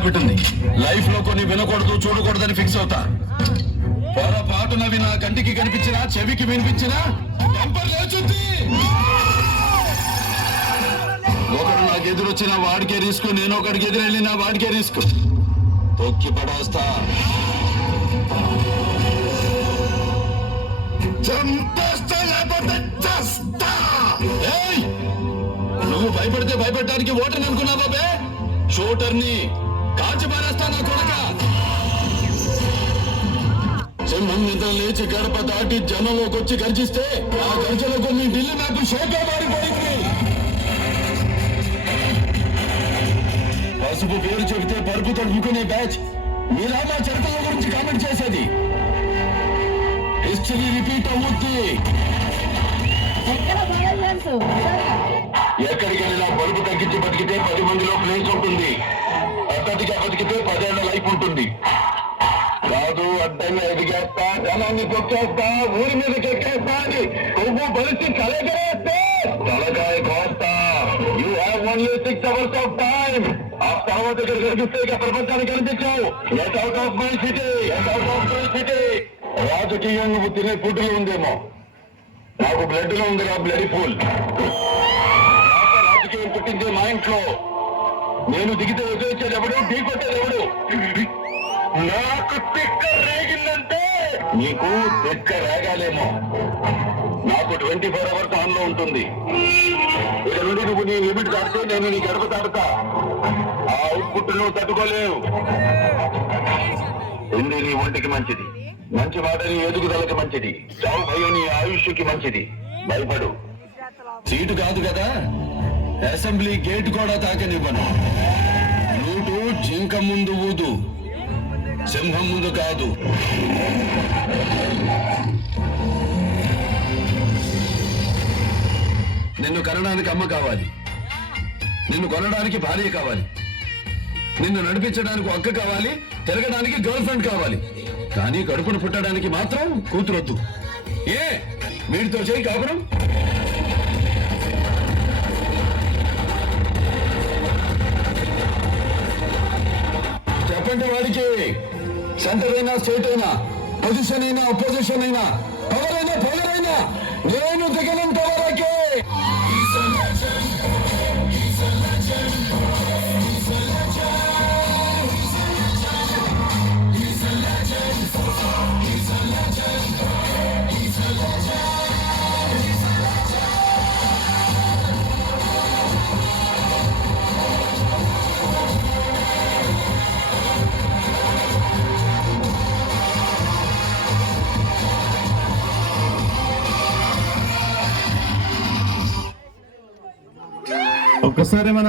Habit ఉంది. Life లో కొన్ని వినకూడదు చూడకూడదని ఫిక్స్ అవుతా. పొరపాటునవి నా కంటికి కనిపించినా చెవికి వినిపించినా టెంపర్ లేచుద్ది. ఒకడు నాకు ఎదురొచ్చిన వాడికే రిస్క్, నేను ఒకడికి ఎదురెళ్ళిన వాడికే రిస్క్. తొక్కి పడేస్తా. నువ్వు భయపడితే భయపడటానికి ఓటర్ని అనుకున్నావా బే? షూటర్ని కాల్చి పారేస్తా నా కొడక. సింహం నిద్ర లేచి గడప దాటి జనంలోకి వచ్చి గర్జిస్తే ఆ గర్జనకు మీ ఢిల్లీ నాకు షేకే మారిపోయింది. పసుపు పేరు చెబితే పరుపు తడుపుకునే బ్యాచ్ మీరా మా చరిత్రల గురించి కామెంట్ చేసేది. హిస్టరీ రిపీట్ అవుద్ది. ఎక్కడికి వెళ్ళినా బలుపు తగ్గించి బతికితే 10 మందిలో ప్లేస్ ఉంటుంది. పద్ధతిగా బతికితే 10 ఏళ్ల లైఫ్ ఉంటుంది. కాదు అడ్డంగా ఎదిగేస్తా, జనాన్ని తొక్కేస్తా, ఊరి మీద చెక్కేస్తా అని కొవ్వు బలిసి కలగరేస్తే తలకాయ కోస్తా. You have only 6 hours of time. ఆ తర్వాత ఇక్కడ కనిపిస్తే ఇక ప్రపంచానికి కనిపించావు. Get out of my city, get out of my city. రాజకీయం నువ్వు తినే ఫుడ్ లో ఉందేమో, నాకు బ్లడ్ లో ఉందిగా బ్లడ్ ఫుల్. రాజకీయం పుట్టించే మా ఇంట్లో నేను దిగితే ఎదురొచ్చేది ఎవడు, ఢీ కొట్టేది ఎవడు? నాకు తిక్క రేగిందంటే నీకు తిక్క రేగాలేమో. నాకు 24 hours ఆన్ లో ఉంటుంది. ఇక నుండి నువ్వు నీ లిమిట్ దాటితే నేను నీ గడప దాటుతా. ఆ అవుట్పుట్ నువ్వు తట్టుకోలేవు. ఉంది నీ ఒంటికి మంచిది, మంచి మాట నీ ఎదుగుదలకి మంచిది, చావు భయం నీ ఆయుష్కి మంచిది. భయపడు. సీటు కాదు కదా, అసెంబ్లీ గేట్ కూడా తాకనివ్వను. నూటు జింక ముందు ఊదు, సింహం ముందు కాదు. నిన్ను కనడానికి అమ్మ కావాలి, నిన్ను కొనడానికి భార్య కావాలి, నిన్ను నడిపించడానికి అక్క కావాలి, తిరగడానికి గర్ల్ ఫ్రెండ్ కావాలి. కానీ కడుపును పుట్టడానికి మాత్రం కూతురొద్దు. ఏ వీడితో చేయి కాపురం? చెప్పండి వాడికి. సెంటర్ అయినా స్టేట్ అయినా, పొజిషన్ అయినా అపోజిషన్ అయినా, పవర్ అయినా పవర్ అయినా నేను దిగనంత వరకే. ఒక్కసారి మనం